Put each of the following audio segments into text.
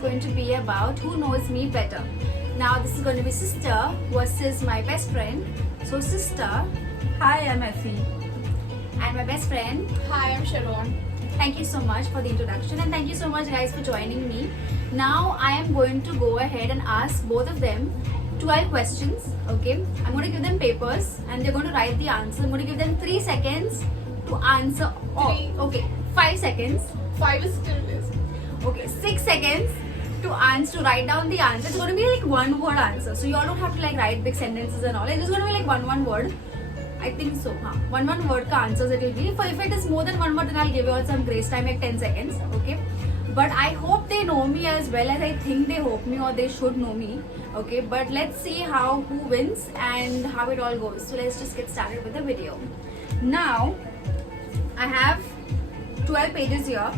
going to be about who knows me better. Now this is going to be sister versus my best friend. So sister, Hi, I'm Effie. and my best friend. Hi, I'm Sharon. Thank you so much for the introduction, and thank you so much guys for joining me. Now I am going to go ahead and ask both of them 12 questions. Okay, I'm going to give them papers and they're going to write the answer. I'm going to give them 3 seconds to answer all. Three. Okay, 5 seconds. 5 is still less. Okay, 6 seconds to write down the answer. It's going to be like one word answer, so you all don't have to like write big sentences and all. It's just going to be like one word. I think so. One word ka answers it will be. If it is more than one word, then I'll give you all some grace time, like 10 seconds. Okay. But I hope they know me as well as I think they hope me, or they should know me. Okay. But let's see who wins and how it all goes. So let's just get started with the video. Now I have 12 pages here.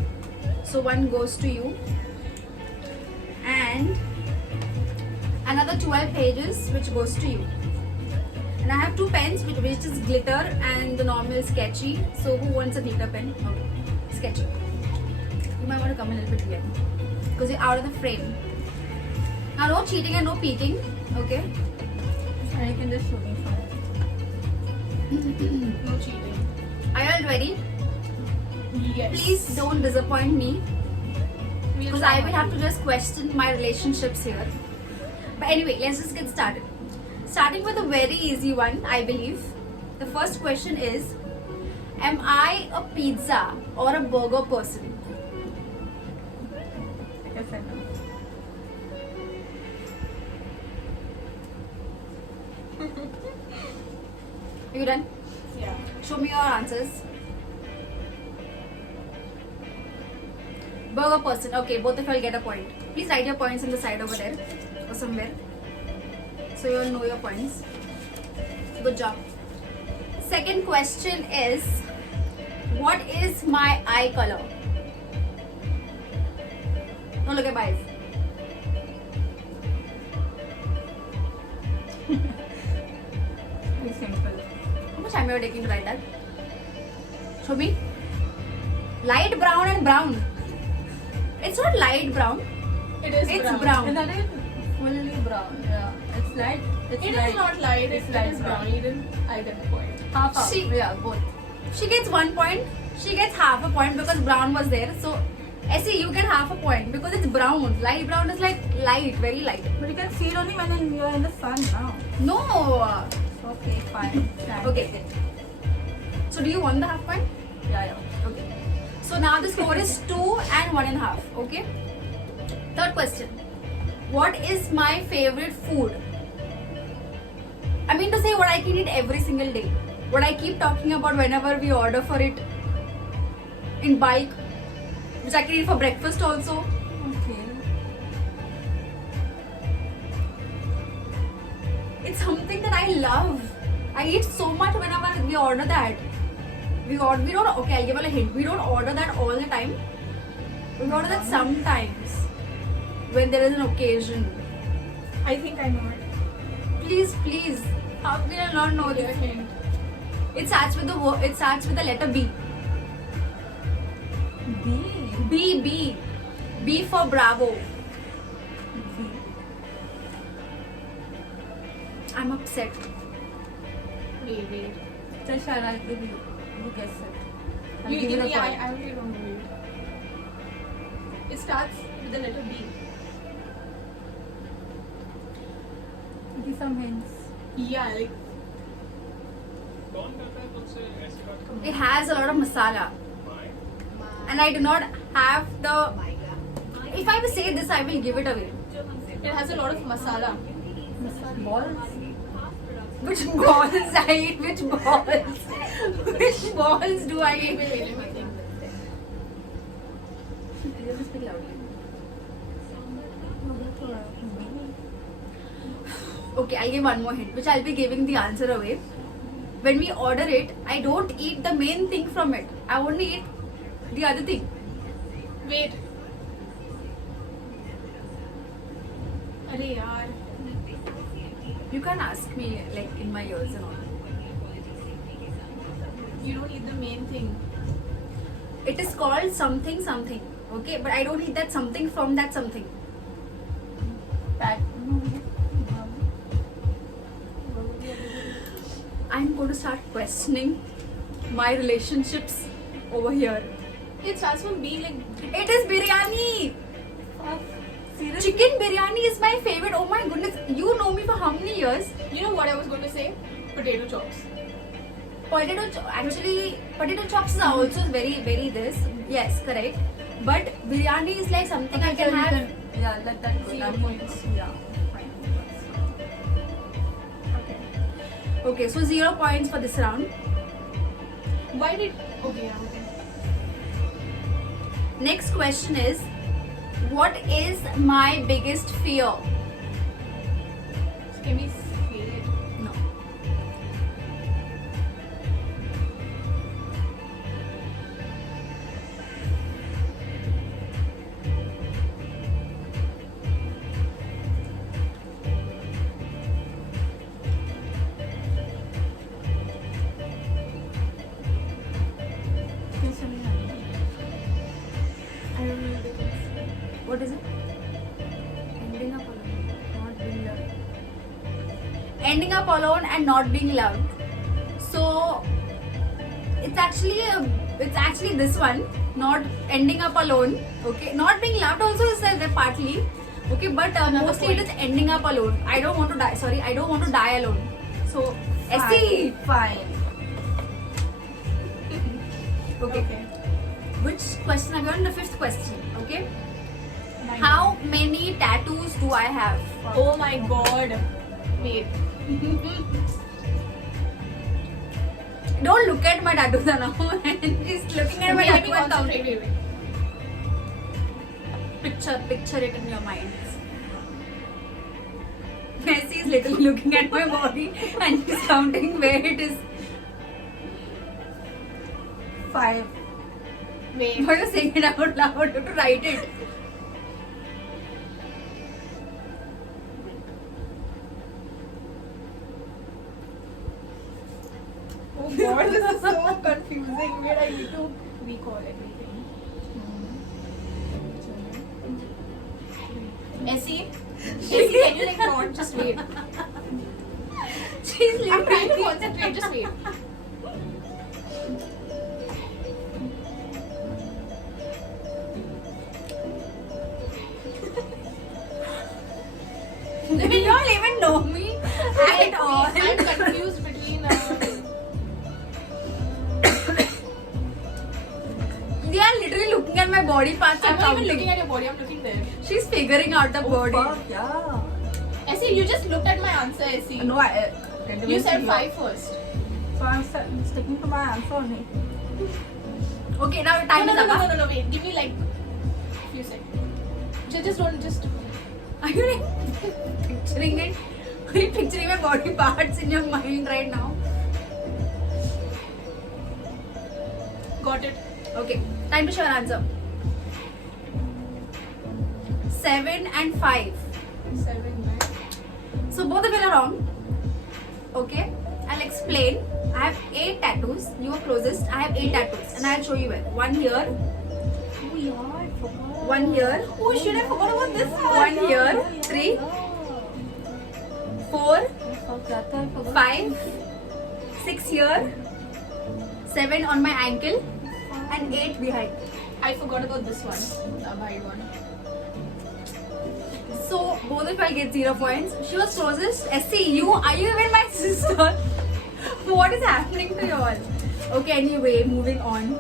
So one goes to you, and another 12 pages which goes to you. And I have 2 pens which is glitter and the normal sketchy. So who wants a glitter pen? Okay, sketchy. You might want to come a little bit here because you're out of the frame. Now no cheating and no peeking. Okay. And you can just show me first. No cheating. Are you all ready? Yes. Please don't disappoint me We'll because try I will not have to just question my relationships here. But anyway, let's just get started. Starting with a very easy one, I believe. The first question is, am I a pizza or a burger person? Yes, I know. Are you done? Yeah. Show me your answers. Burger person. Okay, both of you will get a point. Please write your points on the side over there or somewhere, so you all know your points. Good job. Second question is, what is my eye color? Don't look at my eyes. Very simple. How much time you are taking to write that? Show me. Light brown and brown. It's not light brown. It is It's brown. brown. Isn't it fully brown? Yeah. It's light. It's It light. is not light. It's It light is brown. You didn't. I get the point. Half. Yeah, both. She gets 1 point. She gets half a point because brown was there. So, Essie, you get half a point because it's brown. Light brown is like light, very light. But you can see it only when you're in the sun now. No. Okay, fine. Fine. Okay. So, do you want the half point? Yeah. Okay. So now the score is 2 and 1.5. Okay. Third question. What is my favorite food? I mean to say what I can eat every single day. What I keep talking about whenever we order for it in bulk, which I can eat for breakfast also. Okay. It's something that I love. I eat so much whenever we order that. We don't. Okay, I'll give you a hint. We don't order that all the time. We order that sometimes when there is an occasion. I think I know it. Please. How can I not know Give a this? hint. It starts with the letter B. B. B for Bravo. B. I'm upset. Wait. Just I'll give you. You guess it. I'll You give you give the me. point. I really don't know it. It starts with the letter B. Give you some hints. Yeah, like It has a lot of masala. And I do not have the. If I will say this, I will give it away. it has a lot of masala. Balls. Which balls I eat? Which balls? Which balls do I eat? Wait. You have to speak loudly. Okay, I'll give one more hint, which I'll be giving the answer away. When we order it, I don't eat the main thing from it. I only eat the other thing. Wait. Arey yaar. You can ask me like in my ears and all. You don't eat the main thing. It is called something something. Okay, but I don't eat that something from that something. I'm going to start questioning my relationships over here. It starts from being like. It is biryani. Seriously? Chicken biryani is my favorite. Oh my goodness. You know me for how many years? You know what I was going to say? Potato chops. Actually, potato chops are also very, very this. Yes, correct. But biryani is like something I can have. Yeah, let that go. 0 That points. Yeah. Fine. Okay. Okay, so 0 points for this round. Why did. Okay, yeah, okay. Next question is, what is my biggest fear? Can we say it? No. I don't know what it is. What is it? Ending up alone, not being loved. Ending up alone and not being loved. So it's actually this one, not ending up alone. Okay, not being loved also is there partly. Okay, but Another mostly point. it is ending up alone. I don't want to die. Sorry, I don't want to die alone. So, Essie. Fine. Okay. Which question are we on? The fifth question. Okay. Nine. How many tattoos do I have? Oh my god. Wait. Don't look at my tattoos now. She's looking at my Okay, let me tattoo and concentrate. counting. Wait. Picture it in your mind. Messi is literally looking at my body and she's counting where it is. 5. Wait. Why are you saying it out loud? You have to write it. Oh god, this is so confusing. Wait, I need to recall everything. Essie? Essie, can you like not just wait? She's I'm trying to literally. concentrate, just wait. You don't even know me at all. I'm confused between. They are literally looking at my body parts I'm and not even counting. looking at your body, I'm looking there. She's figuring out the body. Fuck, yeah. Essie, you just looked at my answer, Essie. No, I. You said 5 first. So I'm sticking to my answer only. Okay, now No, time no, is no, up. no, no, no, wait. Give me like few seconds. Just don't, just. Are you like picturing it? Are you picturing my body parts in your mind right now? Got it. Okay, time to share answer. 7 and 5. 7, 9. So both of you are wrong. Okay, I'll explain. I have 8 tattoos. You are closest. I have 8 tattoos, and I'll show you where. One here, Oh, yeah, I forgot. one here, Oh shit, I forgot about this one here, 3, 4, Fuck that, I forgot. 5, 6 here, 7 on my ankle, and 8 behind. I forgot about this one. The wide one. So both of you get 0 points. She was closest. Essie, are you even my sister? What is happening to you all? Okay, anyway, moving on.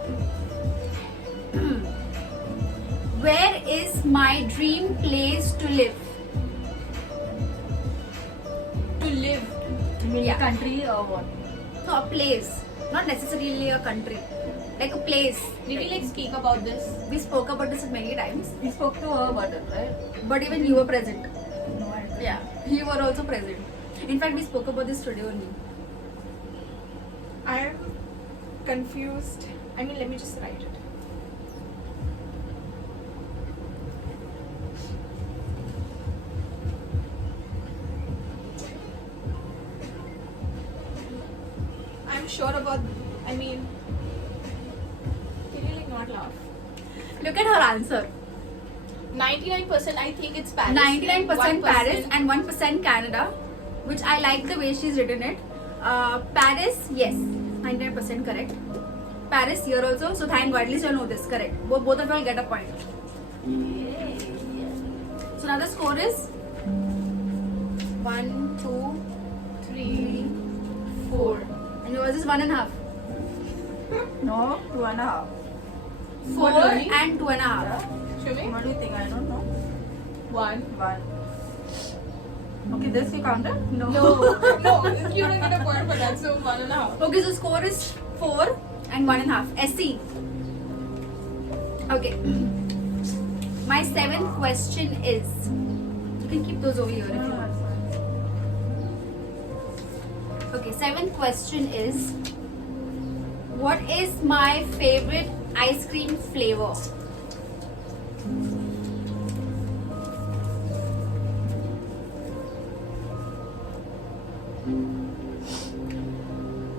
Where is my dream place to live? To live. You mean Yeah. country or what? So a place, not necessarily a country, like a place. Did we like speak about this? We spoke about this many times, We spoke to her about it, right? but even you were present. No, I didn't. Yeah, you were also present. In fact, we spoke about this today only. I'm confused. I mean, let me just write it. I'm sure about. I mean, can you like not laugh? Look at her answer. 99% I think it's Paris. 99% Like 1% Paris and 1% Canada, which I like the way she's written it. Paris, yes, 99% correct. Paris here also. So thank God, at least you know this. Correct. Both of you will get a point. So now the score is 1, 2, 3, 4. And yours is 1.5. No, 2.5. 4 really? and 2.5. Yeah. Show me. What do you think? I don't know. 1. 1. Okay, this you counted? No, no, you don't get a point for that, so 1.5. Okay, so score is 4 and 1.5. SC. Okay. My 7th question is. You can keep those over here if you want. Okay, 7th question is. What is my favorite ice cream flavor?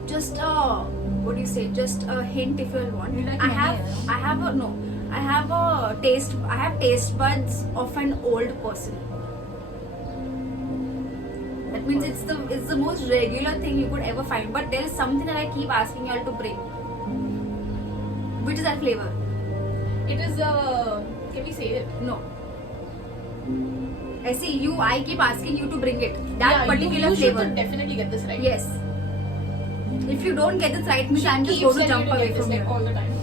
Just what do you say? Just a hint if you want. You like I many, have I have taste buds of an old person. That means it's the most regular thing you could ever find. But there is something that I keep asking you all to bring. Which is that flavor? It is can we say it? No. I see you. I keep asking you to bring it. That particular you flavor. should definitely get this right. Yes. If you don't get this right, means She I'm just keeps going to telling jump you to away get this from like here. all the time.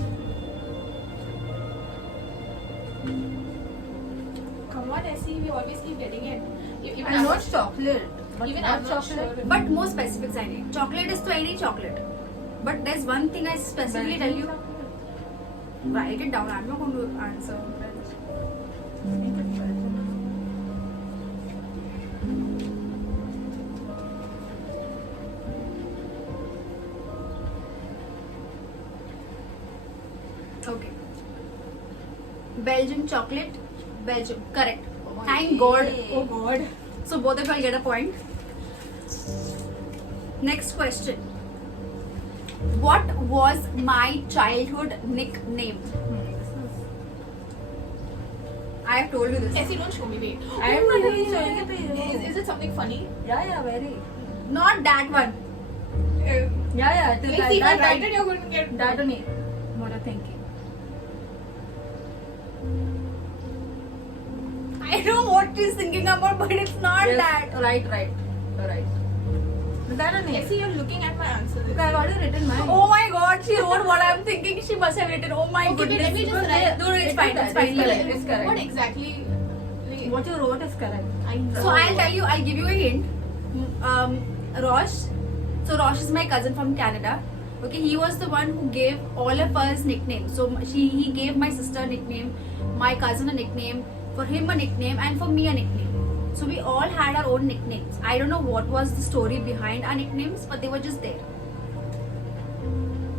Come on, Essie, we always keep getting it. Even I know it's chocolate. But Even not I'm not chocolate. sure. But more specifics I need. Chocolate is to any chocolate. But there's one thing I specifically tell you. Write it down. I'm not going to answer. Okay. Belgian chocolate. Belgium. Correct. Thank God. Oh God. So both of you will get a point. Next question. What was my childhood nickname? I have told you this. Essie, don't show me. Wait. I am not even showing it to you. Is it something funny? Yeah, very. Not that one. Yeah, it is Like, see, if I that, write it, you're going to get that only. What you're thinking. I know what she's thinking about, but it's not Yes, that. Right. But that only. Essie, you're looking at my answer. Look, I've already written mine. Oh my God, she wrote what I'm thinking. She must have written. Oh my Okay, goodness. let me just Okay, write. No, it's it fine. is It's that, fine. it's correct. It's correct. What exactly? Like, What you wrote is correct. I know. So I'll tell you. I'll give you a hint. Rosh. So Rosh is my cousin from Canada. Okay, he was the one who gave all of us nicknames. So he gave my sister a nickname, my cousin a nickname, for him a nickname, and for me a nickname. So we all had our own nicknames. I don't know what was the story behind our nicknames, but they were just there.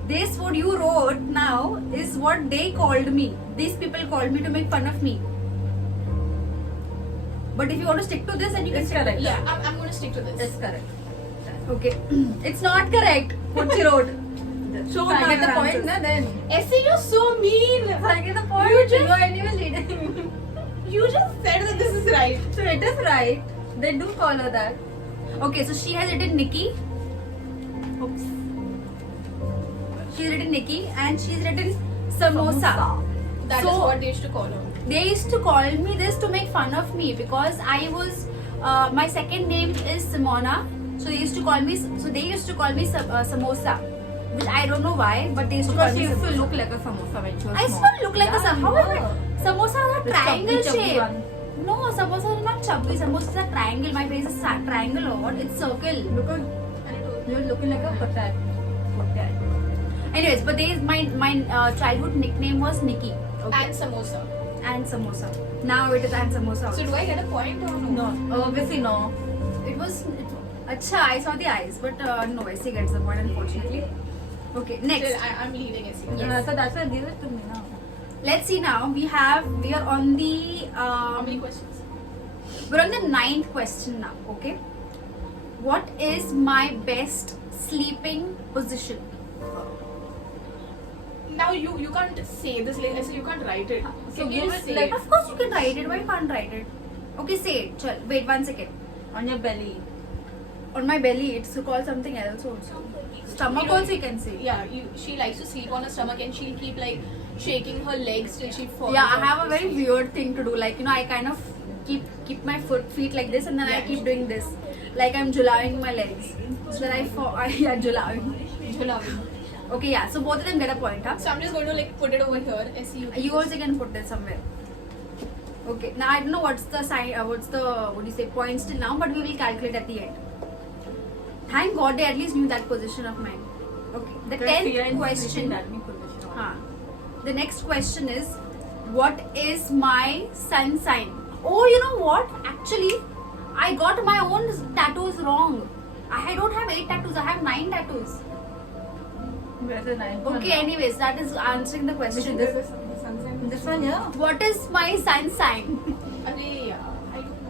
This what you wrote now is what they called me. These people called me to make fun of me. But if you want to stick to this, then you can It's stick to correct. it. Yeah, I'm going to stick to this. It's correct. Okay. It's not correct what she wrote. So now I get the your point, answers. na, then. Essie, you're so mean. I get the point. You just- You are anyway leading. You just said that this is right. So it is right. They do follow that. Okay, so she has written Nikki. Oops. She's written Nikki and she's written Samosa. That is So- what they used to call her. They used to call me this to make fun of me because I was my second name is Simona. So they used to call me Samosa, which I don't know why, but they used to call Because she me used to Samosa. look like a samosa when she was I small. still look like a Yeah, samosa. you However, were. samosa is a The triangle chubby shape. one. No, samosa is not chubby. Samosa is a triangle. My face is a triangle or what? It's circle. Because you're looking like a potato. Anyways, but my childhood nickname was Nikki. Okay. And samosa. And samosa. Now it is and samosa. So also. do I get a point or no? No, obviously no. It was. Acha, I saw the eyes, but no, Essie gets the point unfortunately. Okay, next. Still, I'm leading Essie. Yes. So that's why give it to me now. Let's see now. We are on the How many questions? we're on the 9th question now. Okay. What is my best sleeping position? Now you can't say this like Essie, you can't write it. So Can you give just it say like it? Of course you can write it. Why you can't write it? Okay, say it. Chal, wait 1 second. On your belly. on my belly. It's called something else also. Stomach also you can say. Yeah, she likes to sleep on her stomach and she'll keep like shaking her legs till she falls. Yeah, I off. have a very weird thing to do. Like, you know, I kind of keep my feet like this, and then I Yeah. keep doing this, like I'm julawing my legs. So then I fall. Yeah, julawing. Jhulavi. Okay, yeah. So both of them get a point, huh? So I'm just going to like put it over here. SU. You also can put it somewhere. Okay. Now I don't know what's the sign. What's the what do you say points till now, but we will calculate at the end. Thank God they at least knew that position of mine. Okay. The 10th question. Huh. The next question is, what is my sun sign? Oh, you know what? Actually, I got my own tattoos wrong. I don't have 8 tattoos. I have 9 tattoos. Where's the ninth one? Okay. Anyways, that is answering the question. This one, yeah. What is my sun sign? Arey, yeah, I don't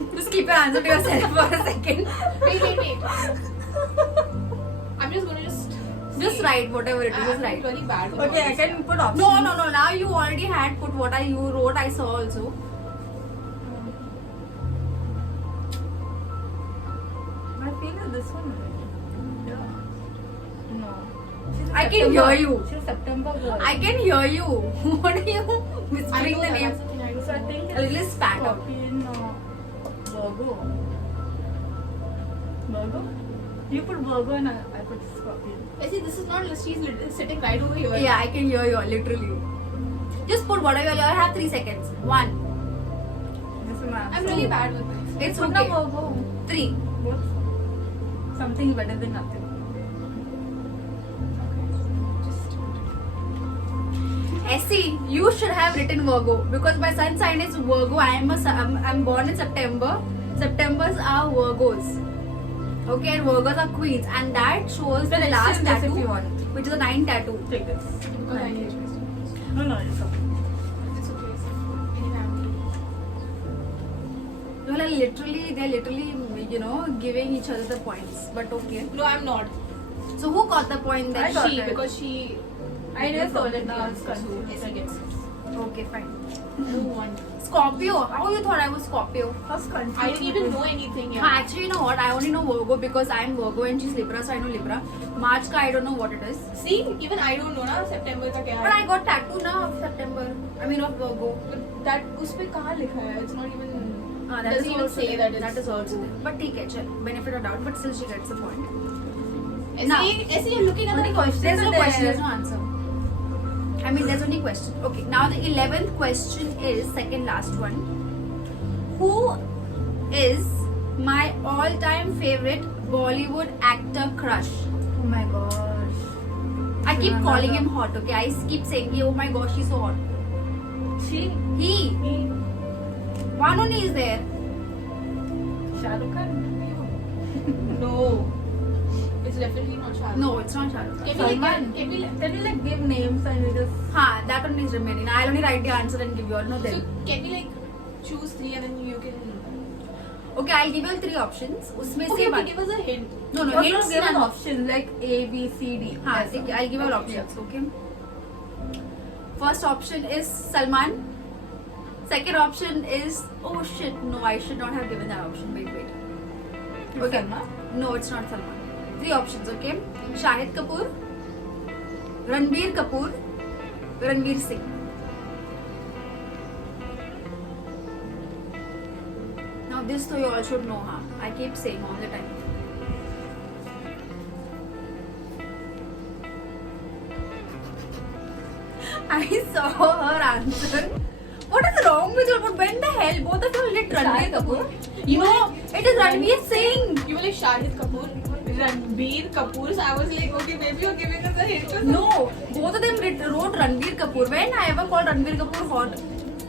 know. Just keep your answer to yourself for a second. Wait. I'm just going to Just write whatever it is. Just I'm write. really bad with Okay, all I this can stuff. put options. No. Now you already had put what you wrote. I saw also. I feel like this one. Yeah. No. She's a I can September- hear you. She's a September girl. I can hear you. What are you I whispering know the that, name? that's the thing, I don't So I know. think A little spat out. Scorpion, Virgo. Virgo? You put Virgo and I put Scorpion. I see, this is not, she's sitting right over here. Yeah, I can hear you literally. Just put whatever you have 3 seconds. 1. This is my I'm answer. really bad with this. It's Put okay. now Virgo. 3. What's something better than nothing? Essie, you should have written Virgo because my sun sign is Virgo. I'm born in September. Septembers are Virgos. Okay, and Virgos are queens, and that shows the Then last extend this tattoo, if you want. which is a 9 tattoo. Take this. Because I need it. No, it's okay. It's okay. Anyway, No, they're literally, you know, giving each other the points. But okay. no, I'm not. So who got the point then? I got She, it. because she. I just told it now. now. It's So, confused. Essie gets it. Okay, fine. Move on. Scorpio. How you thought I was Scorpio? First confused. I didn't even know anything. Yeah. Actually, you know what? I only know Virgo because I'm Virgo and she's Libra, so I know Libra. March ka I don't know what it is. See, even I don't know na September का क्या But I है. got tattoo now of September. I mean of Virgo. But that उसपे कहाँ लिखा है? It's not even. Ah, doesn't even say that it's. that is also there. But ठीक है, चल. Benefit of doubt, but still she gets the point. Now, Essie, you're looking at Only the question. There's no there. question, there's no answer. I mean, there's only question. Okay, now the 11th question is second last one. Who is my all-time favorite Bollywood actor crush? Oh my gosh. I keep calling him hot. Okay, I keep saying, oh my gosh, he's so hot. She. He, He. one only is there. Shah Rukh Khan. No. It's definitely not Shah Rukh. No, it's not Shah Rukh Khan. Can we like, Salman. can we like, Can you like give names and we just. Ha, that one is remaining. I'll only write the answer and give you all. No, so then. can we like choose 3 and then you can. Okay, I'll give you all 3 options. उसमें Okay, से okay, one. give us a hint. No, You hints give an none. option like A, B, C, D. हाँ, Yes, ठीक है, I'll give you all okay, options. Okay. First option is Salman. Second option is oh shit, no, I should not have given that option. Wait. yeah. Okay. Salman? No, it's not Salman. 3 options. Okay. Shahid Kapoor, Ranbir Kapoor, Ranveer Singh. Now this though you all should know, huh? I keep saying all the time. I saw her answer. What is wrong with you? But when the hell both of you lit Ranbir Shahid Kapoor? You No, were it is Ranveer Singh. You were like Shahid Kapoor, Ranbir Kapoor. So I was like, okay, maybe you're giving us a hint. No, both of them wrote Ranbir Kapoor. When I ever called Ranbir Kapoor hot?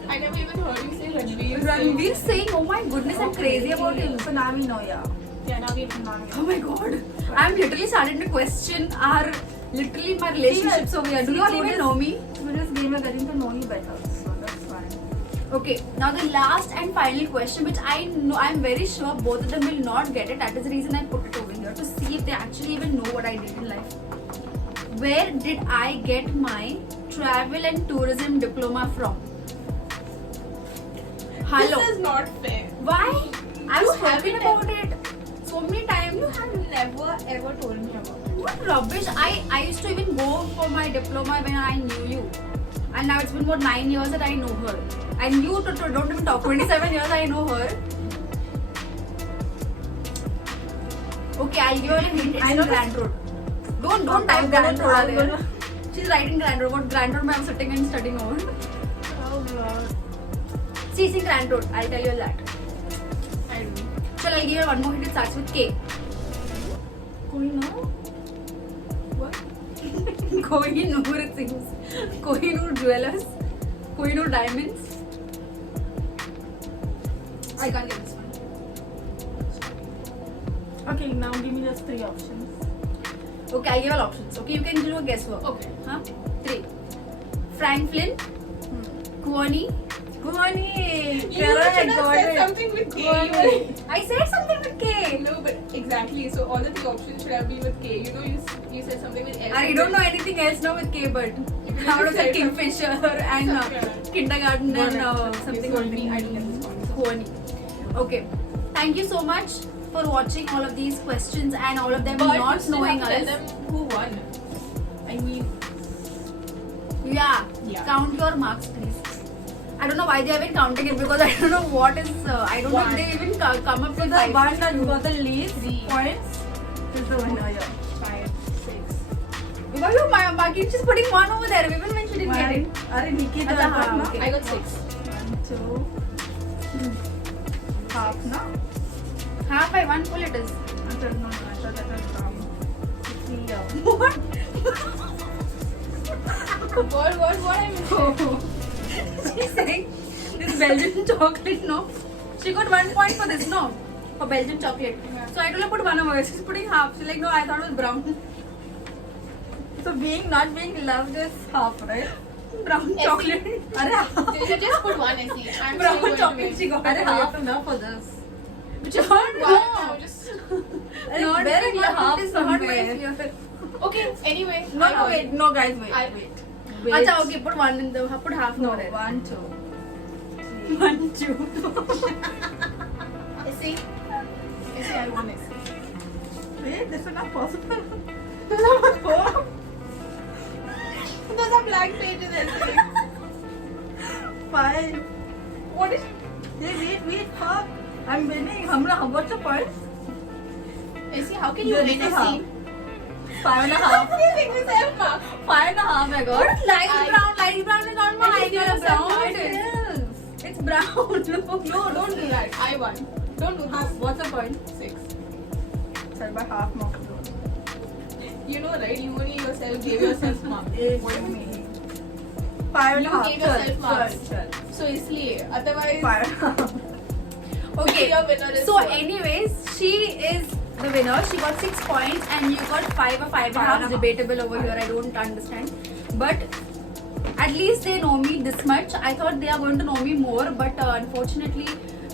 I never even heard you say Ranbir. Ranveer Singh, oh my goodness, I'm crazy about him. So now we know, yeah. Yeah, now we Oh my god, I'm literally starting to question our literally my relationships over here. Do you all even know me? With this game, we're getting to know you better. So that's fine. Okay, now the last and final question, which I know, I'm very sure both of them will not get it. That is the reason I put it over here to see if they actually even know what I did in life. Where did I get my travel and tourism diploma from? Hello. This is not fair. Why? I've You spoken haven't about it so many times. You have never ever told me about it. What rubbish! I used to even go for my diploma when I knew you, and now it's been about 9 years that I know her. And you don't even talk. 27 years I know her. Okay, I'll give you a hint. It's I in know Grand Road. Don't type Grand Road out there. She's writing Grand Road. What Grand Road I'm sitting and studying over. Oh god. She's in Grand Road. I'll tell you that. I don't know. Shall I give you one more hint? It starts with K. Kohinoor? What? Kohinoor it seems. Kohinoor Jewelers. Kohinoor Diamonds. I can't get this one. Okay, now give me just 3 options. Okay, I'll give all options. Okay, you can do a guesswork. Okay. Huh? 3. Franklin. Kuani. Kuani! You should have said something with K. Kuani. I said something with K. No, but exactly. So all the 3 options should have been with K. You know, you said something with L. I don't know anything else now with K, but You I would have said said Kingfisher and kindergarten and something. I don't get this one. Kuani. Okay. Thank you so much for watching all of these questions and all of them But not you still knowing have to us. tell them who won. I mean, Yeah. Yeah. Count your marks, please. I don't know why they have been counting it because I don't know what is. I don't know if they even come up So with the 5. one that got the least 3 points is the winner here. 5, 6. Why are you marking? She's putting 1 over there even when she didn't get it. Are Nikita Acha, half हाँ, na? okay. I got 6. 1, 2. Half na? Half by 1 full it is. Acha, no, acha, that is wrong. 3 here. What? What I missed? She's saying this Belgian chocolate, no? She got 1 point for this, no? For Belgian chocolate. Yeah. So I told her put 1 over. She's putting half. She's like, no, I thought it was brown. So not being loved is half, right? Brown Essie. chocolate. You just put 1 SE. I'm Brown still going to chocolate win. she got. Are half enough for this? Just Not put 1 wrong. now. Just Not Where very is the half is not my somewhere? fear. okay. Anyway, No, I no, won. wait. No, guys, wait. I wait. Acha, okay, put 1 in the. Put half No, over there. 1, 2. 1, 2. SE. SE, I won SE. Wait, this is not possible. Those are blank pages, SE. 5. What is Wait, fuck. I'm winning. What's the point? SE? How can you This win is half. SE? 5.5. Everything is F mark. 5.5 I got. What? Light I- brown. Light brown is not my I idea. didn't Brown know it it is. It's brown. Look. No, don't do that. I won. Don't do Half. this. What's the point? 6. Sorry, by half mark. You know, right? You only yourself gave yourself mark. What do you mean? 5.5. You gave yourself marks. 12. So, इसलिए. Otherwise, 5.5. Okay. your winner is So, four. anyways, she is the winner. She got 6 points, and you got 5 or 5.5. 5.5. Debatable over here. I don't understand. But at least they know me this much. I thought they are going to know me more, but unfortunately,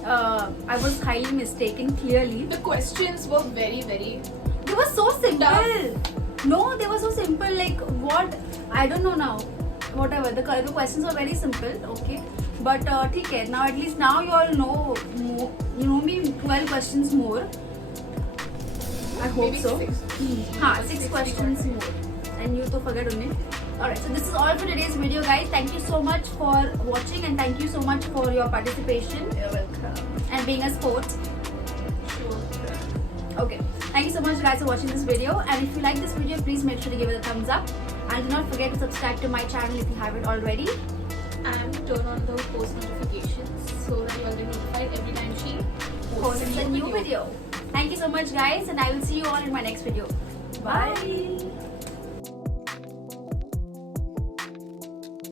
I was highly mistaken. Clearly, The questions were very, very. they were so simple. No, they were so simple. Like what? I don't know now. Whatever. The questions were very simple. Okay. But ठीक है. Now at least now you all know more. You know me 12 questions more. I hope Maybe so. 6. हाँ, 6 questions more. And you to forget only. Alright, so this is all for today's video, guys. Thank you so much for watching and thank you so much for your participation You're welcome. and being a sport. Sure. Okay, thank you so much, guys, for watching this video. And if you like this video, please make sure to give it a thumbs up. And do not forget to subscribe to my channel if you haven't already. And turn on the post notifications so that you'll get notified every time she Post a new video. Thank you so much, guys, and I will see you all in my next video. Bye.